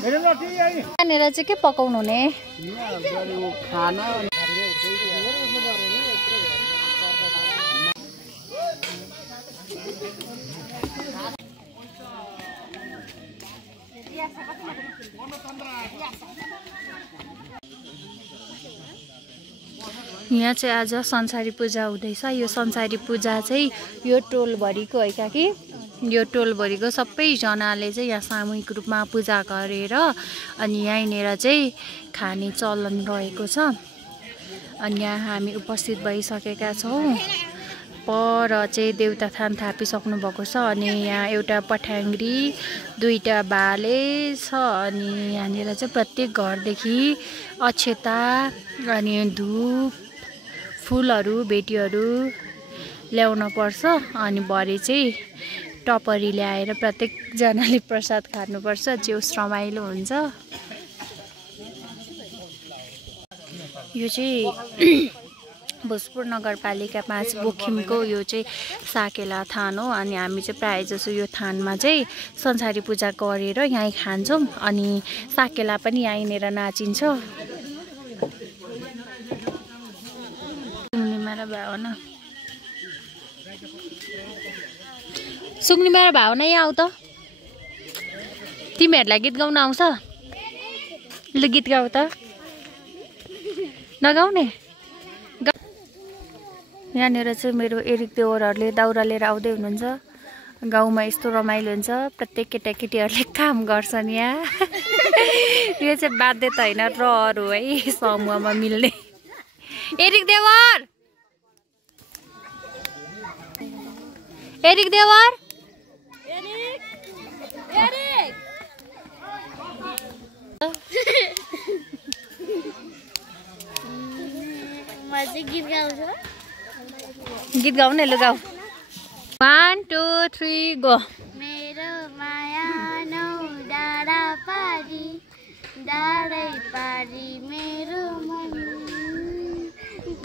यहाँनिर चाहिँ के पकाउनु हुने? यहाँ चाहिँ आज संसारी पूजा हुँदैछ। यो संसारी पूजा चाहिँ यो टोलभरिको है काकी, यो टोलभरिको सबैजनाले चाहिँ यहाँ सामूहिक रूपमा पूजा गरेर अनि यहीँनिर चाहिँ खाने चलन रहेको छ। अनि यहाँ हामी उपस्थित भइसकेका छौँ। पर चाहिँ देउता थान थापिसक्नु भएको छ अनि यहाँ एउटा पठाङ्ग्री, दुईटा भाले छ अनि यहाँनिर चाहिँ प्रत्येक घरदेखि अक्षता अनि धुप, फुलहरू, भेटीहरू ल्याउन पर्छ अनि भरे चाहिँ टपरी ल्याएर प्रत्येकजनाले प्रसाद खानुपर्छ। जेउस रमाइलो हुन्छ। यो चाहिँ भोजपुर नगरपालिका 5 बोखिमको यो चाहिँ साकेला थान हो अनि हामी चाहिँ प्रायः जसो यो थानमा चाहिँ संसारी पूजा गरेर यहीँ खान्छौँ अनि साकेला पनि यहीँनिर नाचिन्छ। सुग्निमा र भावना, सुग्निमा र भावना यहाँ आऊ त। तिमीहरूलाई गीत गाउन आउँछ? ल गीत गाऊ त। नगाउने? यहाँनिर चाहिँ मेरो एरिक देवरहरूले दाउरा लिएर आउँदै हुनुहुन्छ। गाउँमा यस्तो रमाइलो हुन्छ, प्रत्येक केटाकेटीहरूले काम गर्छन् यहाँ। यो चाहिँ बाध्यता होइन, रहर हो है समूहमा मिल्ने। एरिक देवर, एरिक देवर, गीत गाउने। ल गाऊ। 1 2 3 गो। मेरो माया नौ डाँडा पारी, डाँडै पारी मेरो मन,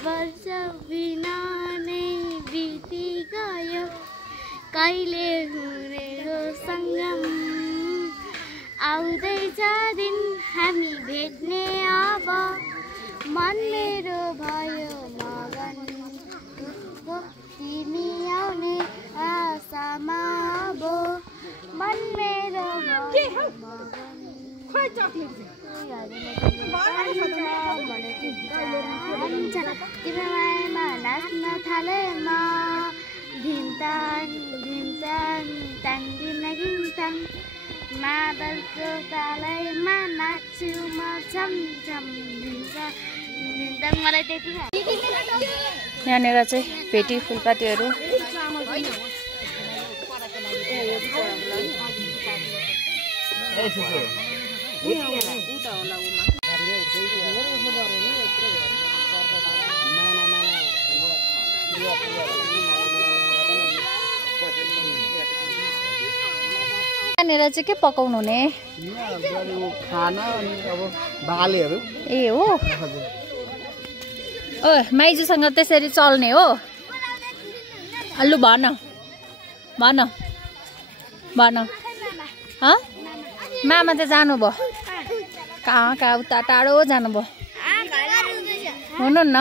वर्ष बिना नै बिति गयो, कहिले हुने हो सङ्गम, आउँदैछ दिन हामी भेट्ने अब, मन मेरो भयो मगन, तिमी आउने आशामा अब, मन मेरो भयो मगन, तिम्रो मायामा नाच्न थाले म, धिमतान धिमतान तान्दिन गिन्तान, मादलको तालैमा नाच्छु म छमछम धिमतान धिमतान। मलाई त्यति यहाँनिर चाहिँ भेटी फुलपातीहरू यहाँनिर चाहिँ के पकाउनु हुने? खाना अनि अब भालेहरू। ए हो, ओ माइजूसँग त्यसरी चल्ने हो? लु भन भन भन। मामा चाहिँ जानुभयो कहाँ कहाँ, उता टाढो जानुभयो। हुनु न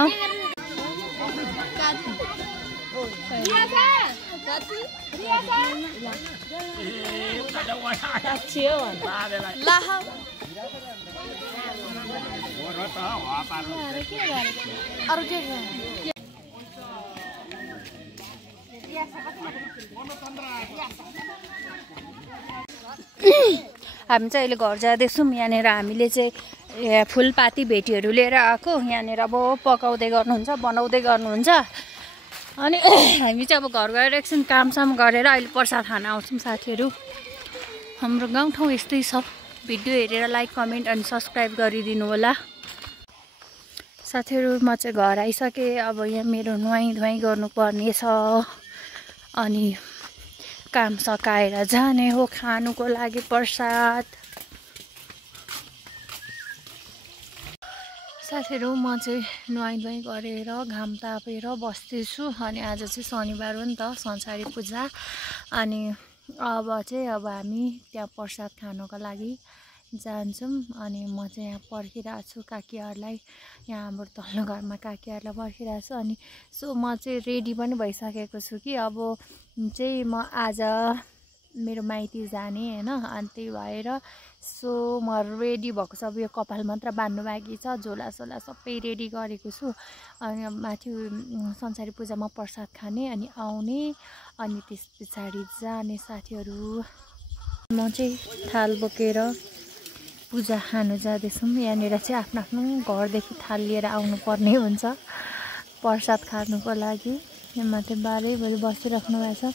हामी चाहिँ अहिले घर जाँदैछौँ। यहाँनिर हामीले चाहिँ फुलपाती भेटीहरू लिएर आएको। यहाँनिर अब पकाउँदै गर्नुहुन्छ, बनाउँदै गर्नुहुन्छ अनि हामी चाहिँ अब घर गएर एकछिन कामसाम गरेर अहिले प्रसाद खान आउँछौँ साथीहरू। हाम्रो गाउँठाउँ यस्तै छ। भिडियो हेरेर लाइक, कमेन्ट अनि सब्सक्राइब गरिदिनु होला साथीहरू। म चाहिँ घर आइसकेँ। अब यहाँ मेरो नुहाई गर्नुपर्ने छ अनि काम सकाएर जाने हो खानुको लागि प्रसाद। साथीहरू म चाहिँ नुहाई गरेर घाम तापेर बस्दैछु अनि आज चाहिँ शनिबार हो नि त, संसारी पूजा अनि अब चाहिँ अब हामी त्यहाँ प्रसाद खानको लागि जान्छौँ। अनि म चाहिँ यहाँ पर्खिरहेको छु काकीहरूलाई, यहाँ हाम्रो तल्लो घरमा काकीहरूलाई पर्खिरहेको छु। अनि सो म चाहिँ रेडी पनि भइसकेको छु कि अब चाहिँ म आज मेरो माइती जाने होइन। अनि त्यही भएर सो म रेडी भएको छु। अब यो कपाल मात्र बान्नु बाँकी छ, झोलासोला सबै रेडी गरेको छु। अनि माथि संसारी पूजामा प्रसाद खाने अनि आउने, अनि त्यस पछाडि जाने साथीहरू। म चाहिँ थाल बोकेर पूजा खानु जाँदैछौँ। यहाँनिर चाहिँ आफ्नो आफ्नो घरदेखि थाल लिएर आउनुपर्ने हुन्छ प्रसाद खानुको लागि। माथि बारैभरि बसिराख्नु भएको छ।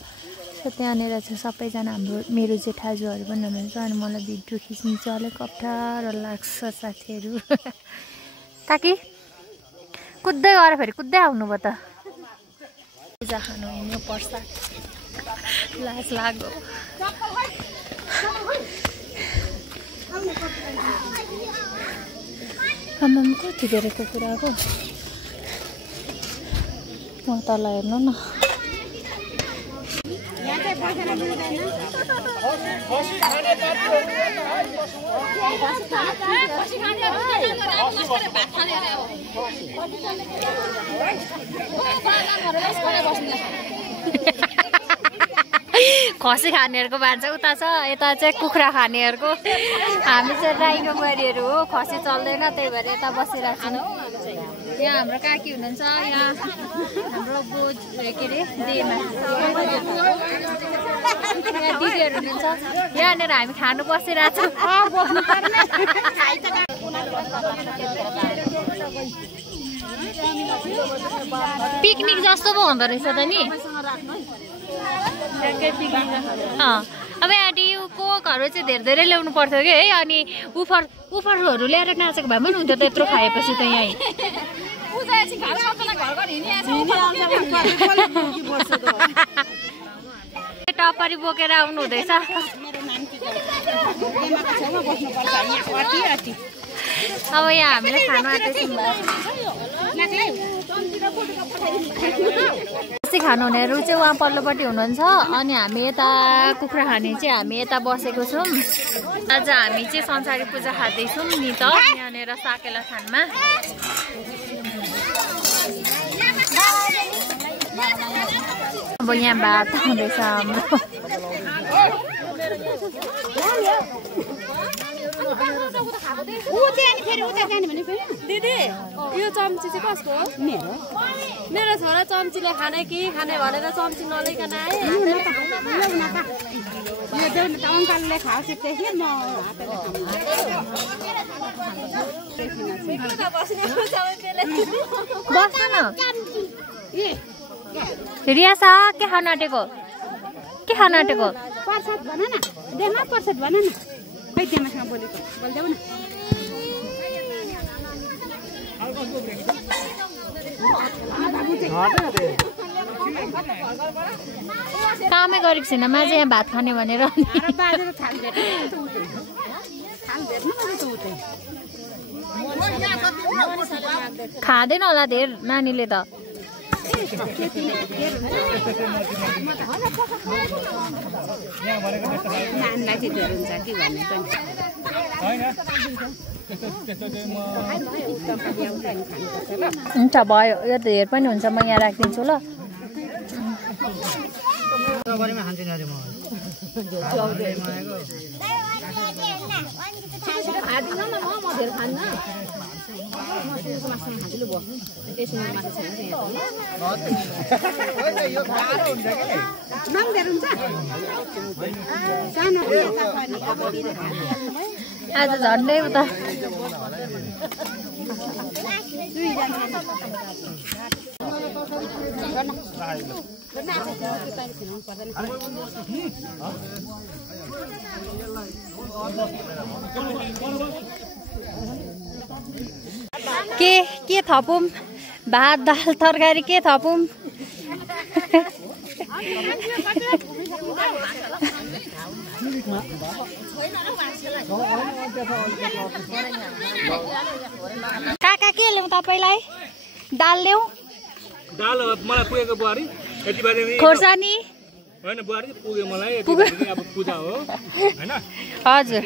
सो त्यहाँनिर चाहिँ सबैजना हाम्रो मेरो जेठाजुहरू पनि हुनुहुन्छ। अनि मलाई भिडियो खिच्नु चाहिँ अलिक अप्ठ्यारो लाग्छ साथीहरू। काकी कुद्दै गएर फेरि कुद्दै आउनुभयो त। पूजा खानु हिँड्यो प्रसाद लाज लाग्यो। आमामा कति धेरैको कुराको म तल हेर्नु न। खसी खानेहरूको भान्सा उता छ, यता चाहिँ कुखुरा खानेहरूको। हामी चाहिँ राईको बुहारीहरू हो, खसी चल्दैन, त्यही भएर यता बसिरहेको छौँ। यहाँ हाम्रो काकी हुनुहुन्छ, यहाँ हाम्रो बोज के अरे देमा दिदीहरू हुनुहुन्छ। यहाँनिर हामी खानु बसिरहेको छौँ। पिकनिक जस्तो पो हुँदो रहेछ त नि। अब यहाँ कोकहरू चाहिँ धेरै धेरै ल्याउनु पर्थ्यो कि है। अनि उफरहरू ल्याएर नाचेको भए पनि हुन्थ्यो त यत्रो खाएपछि त। यहीँ टपरी बोकेर आउनु हुँदैछ। अब यहाँ हामीले खानु आँट्दैछौँ। खसी खानुहुनेहरू चाहिँ उहाँ पल्लोपट्टि हुनुहुन्छ। अनि हामी यता कुखुरा खाने चाहिँ हामी यता बसेको छौँ। आज हामी चाहिँ संसारी पूजा खाँदैछौँ नि त यहाँनिर साकेला थानमा। अब यहाँ भात हुँदैछ हाम्रो। दिदी यो चम्ची चाहिँ कसको हो? मेरो छोरा चम्चीले खाने कि खाने भनेर चम्ची नलिकन आए। अङ्कलले खाओस् त्यसले म बस्नु न। रियासा के खान आँटेको? के खान आँटेको? प्रसाद भन न, देमा प्रसाद भन न। खै देमासँग बोलेको बोल्देऊ न। कामै गरेको छैन माझे यहाँ भात खाने भनेर। खाँदैन होला धेर नानीले त। नानीलाई चाहिँ धेर हुन्छ कि भन्ने पनि हुन्छ भयो, यो त हेर पनि हुन्छ। म यहाँ राखिदिन्छु ल। आज झन्डै उता के थपौँ? भात दाल तरकारी के थपौँ? काका के ल्याउँ तपाईँलाई? दाल ल्याउँ? दाल मलाई पुगेको बुहारी यति बारे खोर्सानी होइन बुहारी पुग्यो मलाई अब पूजा हो हैन हजुर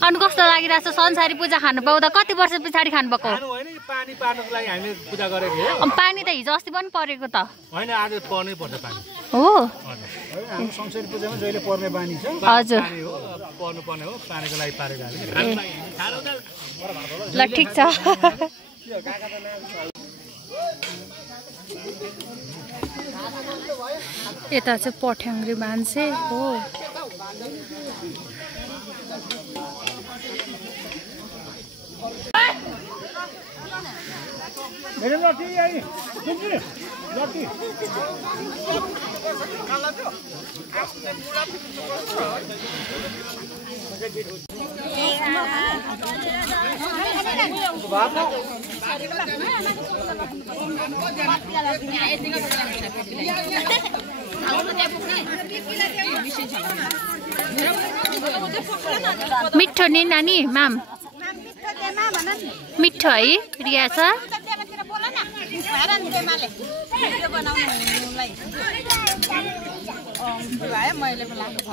अनि कस्तो लागिरहेछ संसारी पूजा खानु पाउँदा कति वर्ष पछाडि खानु भएको खानु होइन पानी पार्नको लागि हामीले पूजा गरेको हो अनि पानी त हिजो अस्ति पनि परेको त होइन आज पर्नै पर्छ पानी हो हाम्रो संसारी पूजामा जहिले पर्ने बानी छ हजुर पर्नु पर्ने हो पानीको लागि पारेको हामी ल ठिक छ यता चाहिँ पठ्याङ्ग्री मान्छे हो मेरो लट्टी आई लट्टी मिठो नि नानी माम मिठो है रिया छ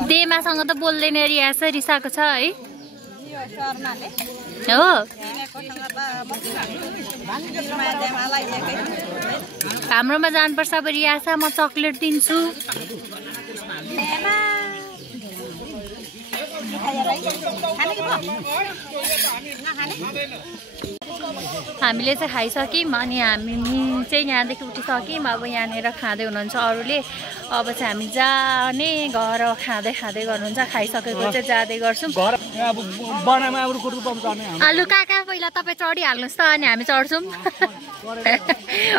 देमासँग त बोल्दैन रिया छ रिसाएको छ है हो हाम्रोमा जानुपर्छ अब रिया छ म चक्लेट दिन्छु हामीले चाहिँ खाइसक्यौँ अनि हामी चाहिँ यहाँदेखि उठिसक्यौँ अब यहाँनिर खाँदै हुनुहुन्छ अरूले अब चाहिँ हामी जाने घर खाँदै खाँदै गर्नुहुन्छ खाइसकेको चाहिँ जाँदै गर्छौँ लु काका पहिला तपाईँ चढिहाल्नुहोस् त अनि हामी चढ्छौँ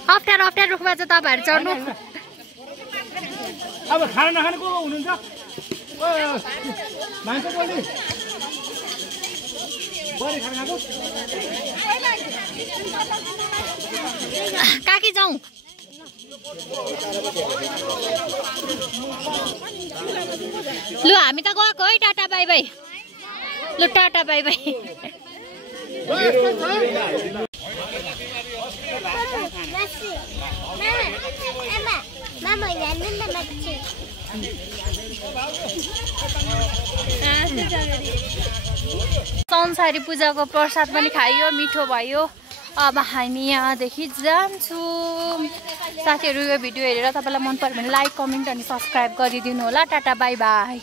अप्ठ्यारो अप्ठ्यारो रुखमा चाहिँ तपाईँहरू चढ्नु अब खाना नखाने को हुनुहुन्छ मान्छे बोल्ने बढी खाना खाएको काकी जाउँ लु हामी त गएको है टाटा बाई बाई लु टाटा बाई बाई संसारी पूजाको प्रसाद पनि खाइयो मिठो भयो अब हामी यहाँदेखि जान्छौँ साथीहरू यो भिडियो हेरेर तपाईँलाई मन पर्यो भने लाइक कमेन्ट अनि सब्सक्राइब गरिदिनु होला टाटा बाई बाई